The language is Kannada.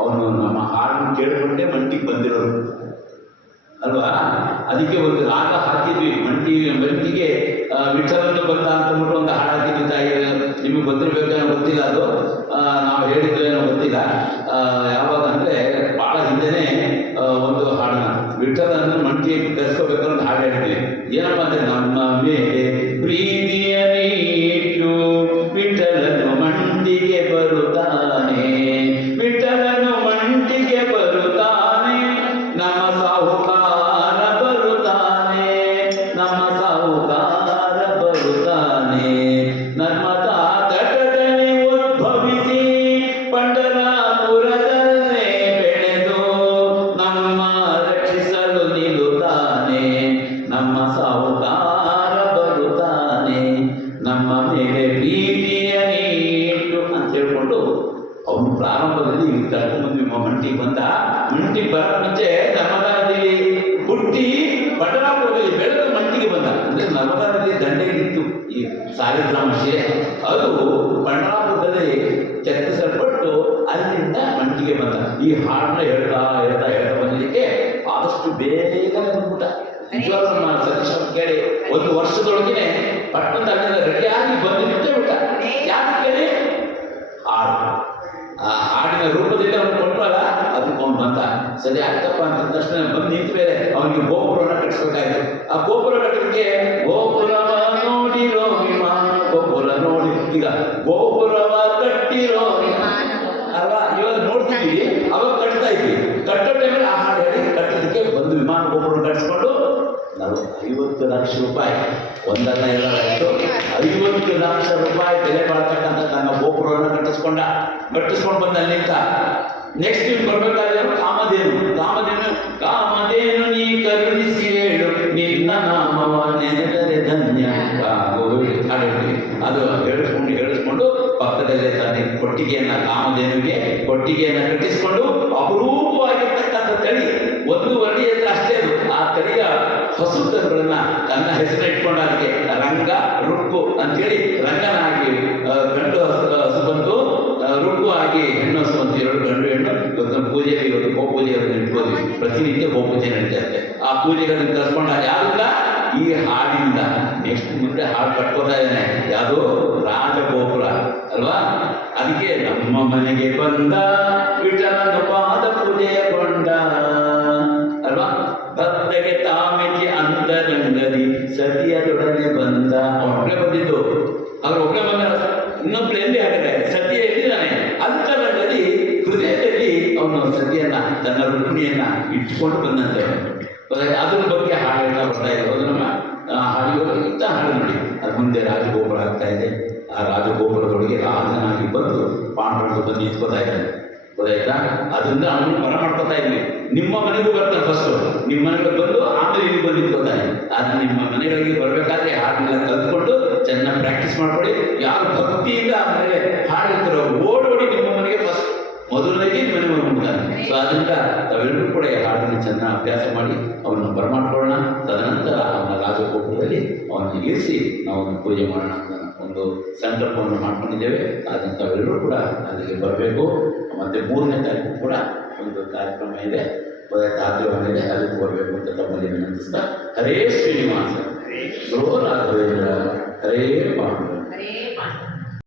ಅವನು ನಮ್ಮ ಹಾಡನ್ನು ಕೇಳಿಕೊಂಡೇ ಮಂಟಿಗೆ ಬಂದಿರೋರು ಅಲ್ವಾ. ಅದಕ್ಕೆ ಒಂದು ರಾಗ ಹಾಕಿದ್ವಿ ಮಂಟಿಗೆ ವಿಠಲನ್ನು ಬಂದ ಅಂತಂದ್ಬಿಟ್ಟು ಒಂದು ಹಾಡು ಹಾಕಿದ್ವಿ ತಾಯಿ. ನಿಮಗೆ ಗೊತ್ತಿರಬೇಕೇನೋ ಗೊತ್ತಿಲ್ಲ, ಅದು ನಾವು ಹೇಳಿದ್ವೇನೋ ಗೊತ್ತಿಲ್ಲ. ಯಾವಾಗ ಅಂದರೆ ಭಾಳ ಹಿಂದೆನೇ ಒಂದು ಹಾಡನ್ನ ವಿಠಲನ್ನು ಮಂಟಿಗೆ ಕರೆಸ್ಕೋಬೇಕು ಅಂತ ಹಾಡು ಹೇಳಿದ್ವಿ. ಏನಪ್ಪ ಅಂದರೆ ನಮ್ಮ ಮೇಲೆ ಪ್ರೀತಿಯ ನೀಟು ವಿಠಲನು ಮಂಟಿಗೆ ಬರುತ್ತಾನೆ, ವಿಠಲನು ಮಂಟಿಗೆ ಬರುತ್ತಾನೆ, ನಮ್ಮ ಸಾಹುಕಾರ ಬರುತ್ತಾನೆ, ನಮ್ಮ ಸಾಹುಕಾರ ಬರುತ್ತಾನೆ. ನರ್ಮದಾ ತಟದಲ್ಲಿ ಉದ್ಭವಿಸಿ ಪಂಡರಾಪುರದಲ್ಲೇ ಬೆಳೆದು ನಮ್ಮ ರಕ್ಷಿಸಲು ನಿಲ್ಲುತ್ತಾನೆ, ನಮ್ಮ ಸಾಹುಕಾರ ಬರುತ್ತಾನೆ, ನಮ್ಮ ಮೇಲೆ ಪ್ರೀತಿಯ ನೀಟು ಅಂತ ಹೇಳ್ಕೊಂಡು ಅವನು ಪ್ರಾರಂಭದಲ್ಲಿ ಕರ್ಕೊಂಡ್ಬಂದ್ವಿ. ಮಂಟಿಗೆ ಬಂದ. ಮಂಟಿಗೆ ಬರೋ ಮುಂಚೆ ನರ್ಮದಾ ನದಿಯಲ್ಲಿ ಹುಟ್ಟಿ ಪಟ್ಟಣಾಪುರದಲ್ಲಿ ಬೆಳೆದು ಮಂಟಿಗೆ ಬಂದ. ಅಂದರೆ ನರ್ಮದಾ ನದಿ ದಂಡೆಗಿತ್ತು ಈ ಸಾಲಿಗ್ರಾಮಶಿಲೆ, ಅದು ಪಟ್ಟಣಾಪುರದಲ್ಲಿ ಕೆತ್ತಿಸಲ್ಪಟ್ಟು ಅಲ್ಲಿಂದ ಮಂಟಿಗೆ ಬಂದ. ಈ ಹಾಡನ್ನ ಹೇಳ್ತಾ ಬಂದಲಿಕ್ಕೆ ಆದಷ್ಟು ಬೇಗನೆ ಬಂದ್ಬಿಟ್ಟ. ನಿಜವಾಗ್ಲೂ ನಾನು ಸತೀಶ್ ಅವ್ರು ಕೇಳಿ ಒಂದು ವರ್ಷದೊಳಗೆ ಪಟ್ಟಣದ ಅಲ್ಲಿಂದ ರೆಡಿಯಾಗಿ ಬಂದು ನಿಂತೇ ಬಿಟ್ಟ. ಯಾಕೆ ಕೇಳಿ ಹಾಡು, ಆ ಹಾಡಿನ ರೂಪದಲ್ಲಿ ಅವನು ಕೊಟ್ಟರಲ್ಲ ಅದಕ್ಕೆ ಅವನು ಬಂದ. ಸರಿ ಆಗ್ತಪ್ಪ ಅಂತ ತಕ್ಷಣ ಬಂದು ನಿಂತ ಮೇಲೆ ಅವನಿಗೆ ಗೋಪುರವನ್ನು ಕಟ್ಟಿಸ್ಬೇಕಾಯ್ತು. ಆ ಗೋಪುರ ಕಟ್ಟಲಿಕ್ಕೆ ಗೋಪುರವ ನೋಡಿರೋ ವಿಮಾನ, ಗೋಪುರ ನೋಡಿ, ಈಗ ಗೋಪುರವ ಕಟ್ಟಿರೋ ಅಲ್ವಾ, ಇವಾಗ ನೋಡ್ತೀವಿ, ಅವಾಗ ಕಟ್ತಾ ಇದ್ವಿ. ಕಟ್ಟೋ ಟೈಮಲ್ಲಿ ಆ ಹಾಡು ಹೇಳಿ ಕಟ್ಟಲಿಕ್ಕೆ ಬಂದು ವಿಮಾನ ಗೋಪುರ ಕಟ್ಟಿಸ್ಕೊಂಡು 50 ಲಕ್ಷ ರೂಪಾಯಿ, ಒಂದಲ್ಲ ಎರಡಾಯಿತು, 50 ಲಕ್ಷ ರೂಪಾಯಿ ಬೆಲೆ ಬಾಳ್ತಕ್ಕಂಥ ತನ್ನ ಗೋಪುರವನ್ನು ಕಟ್ಟಿಸ್ಕೊಂಡು ಬಂದ ಅಲ್ಲಿಂದ. ನೆಕ್ಸ್ಟ್ ಇವ್ನು ಬರ್ಬೇಕಾದ್ರೆ ಕಾಮಧೇನು ನೀ ಕರುಣಿಸಿ ಹೇಳು ನಿನ್ನ ನಾಮವ ನೆನೆದರೆ ಧನ್ಯ ಹಾಡಿರ್ತೀವಿ. ಅದು ಹೇಳಿಸ್ಕೊಂಡು ಪಕ್ಕದಲ್ಲೇ ತನ್ನ ಕಾಮಧೇನುಗೆ ಕೊಟ್ಟಿಗೆಯನ್ನು ಕಟ್ಟಿಸ್ಕೊಂಡು ಅಪರೂಪವಾಗಿರ್ತಕ್ಕಂಥ ತಳಿ, ಒಂದು ವರ್ಣಿ ಅಂದ್ರೆ ಅಷ್ಟೇ ಅದು. ಆ ತಳಿಯ ಹಸುಗಳನ್ನು ತನ್ನ ಹೆಸರು ಇಟ್ಕೊಂಡು ಅದಕ್ಕೆ ರಂಗ ರುಕ್ಕು ಅಂತೇಳಿ ರಂಗನಾಗಿ ಗಂಡು ಹಸು ಬಂತು, ರುಕ್ಕು ಆಗಿ ಹೆಣ್ಣು ಹಸು ಬಂತು, 2 ಗಂಡು ಹೆಣ್ಣು. ಇವತ್ತು ಪೂಜೆಗೆ ಇವತ್ತು ಗೋಪೂಜೆಯನ್ನು ಇಟ್ಕೋದ್ವಿ, ಪ್ರತಿನಿತ್ಯ ಗೋಪೂಜೆ ನಡೀತಾ ಇರುತ್ತೆ. ಆ ಪೂಜೆಗಳನ್ನು ಕರ್ಸ್ಕೊಂಡ ಯಾರಿಂದ? ಈ ಹಾಡಿನಿಂದ. ನೆಕ್ಸ್ಟ್ ಮುಂದೆ ಹಾಡು ಕಟ್ಕೋತಾ ಇದ್ದಾನೆ, ಯಾವುದು ರಾಜಗೋಪುರ ಅಲ್ವಾ. ಅದಕ್ಕೆ ನಮ್ಮ ಮನೆಗೆ ಬಂದ ವಿಠಲನ ಪಾದ ಪೂಜೆಯಗೊಂಡ ಅಲ್ವಾ. ಭಕ್ತಗೆ ತಾಮಿಗೆ ಅಂತರಂಗದಿ ಸತಿಯದೊಡನೆ ಬಂದ. ಒಬ್ಬಳೆ ಬಂದಿದ್ದು, ಅವ್ರು ಒಬ್ಬಳೆ ಬಂದ. ಇನ್ನೊಬ್ಳು ಎಲ್ಲಿ ಹಾಕಿದ್ರೆ ಸತಿಯ ಎಲ್ಲಿದ್ದಾನೆ ಅಂತರಂಗದಿ ಹೃದಯದಲ್ಲಿ ಅವನು ಸತಿಯನ್ನ ತನ್ನ ರುಕ್ಮಿಣಿಯನ್ನ ಇಟ್ಕೊಂಡು ಬಂದಂತೆ. ಅದ್ರ ಬಗ್ಗೆ ಹಾಡು ಹೇಳ್ತಾ ಬರ್ತಾ ಇದೆ. ಅದು ನಮ್ಮ ಹಾಡಿಗಳು ಇಂಥ ಹಾಡು ನೋಡಿ. ಅದು ಮುಂದೆ ರಾಜಗೋಪುರ ಆಗ್ತಾ ಇದೆ. ಆ ರಾಜಗೋಪುರದೊಳಗೆ ರಾಜನಾಗಿ ಬಂದು ಪಾಂಡವರು ಬಂದು ನಿಂತ್ಕೋತಾ ಇದ್ದಾನೆ, ಗೊತ್ತಾಯ್ತಾ. ಅದರಿಂದ ಅವನು ಮರ ಮಾಡ್ಕೊತಾ ಇದ್ವಿ. ನಿಮ್ಮ ಮನೆಗೂ ಬರ್ತಾನೆ, ಫಸ್ಟು ನಿಮ್ಮ ಮನೆಗಳಿಗೆ ಬಂದು ಆಮೇಲೆ ಇಲ್ಲಿ ಬಂದು ನಿಂತ್ಕೋತಾನೆ. ಅದು ನಿಮ್ಮ ಮನೆಗಳಿಗೆ ಬರಬೇಕಾದ್ರೆ ಹಾಡನ್ನೆಲ್ಲ ಕಲ್ತ್ಕೊಂಡು ಚೆನ್ನಾಗಿ ಪ್ರಾಕ್ಟೀಸ್ ಮಾಡ್ಕೊಳ್ಳಿ. ಯಾರು ಭಕ್ತಿಯಿಂದ ಆಮೇಲೆ ಹಾಡಿರ್ತಾರೋ ಓಡೋಡಿ ನಿಮ್ಮ ಮನೆಗೆ ಫಸ್ಟ್ ಮೊದಲನೇಗೆ ನಿಮ್ಮ ಮನೆಗೆ ಬಂದ್ಬಿಡ್ತಾನೆ. ಸೊ ಅದರಿಂದ ತಾವೆಲ್ಲರೂ ಕೂಡ ಈ ಹಾಡನ್ನು ಚೆನ್ನಾಗಿ ಅಭ್ಯಾಸ ಮಾಡಿ ಅವನ್ನ ಬರಮಾಡ್ಕೊಳ್ಳೋಣ. ತದನಂತರ ಅವನ ರಾಜಗೋಪುರದಲ್ಲಿ ಅವನ್ನ ಇರಿಸಿ ನಾವು ಪೂಜೆ ಮಾಡೋಣ ಅಂತ ಒಂದು ಸಂಕಲ್ಪವನ್ನು ಮಾಡ್ಕೊಂಡಿದ್ದೇವೆ. ಅದನ್ನು ತಾವೆಲ್ಲರೂ ಕೂಡ ಅಲ್ಲಿಗೆ ಬರಬೇಕು. ಮತ್ತು 3ನೇ ತಾರೀಕು ಕೂಡ ಒಂದು ಕಾರ್ಯಕ್ರಮ ಇದೆ, ಆಗ್ರಹ ಇದೆ, ಅದಕ್ಕೆ ಬರಬೇಕು ಅಂತ ತಮ್ಮಲ್ಲಿ ವಿನಂತಿಸ್ತಾ, ಹರೇ ಶ್ರೀನಿವಾಸ, ಹರೇ ರಾಘವೇಂದ್ರ, ಹರೇ ಪಾಂಡು.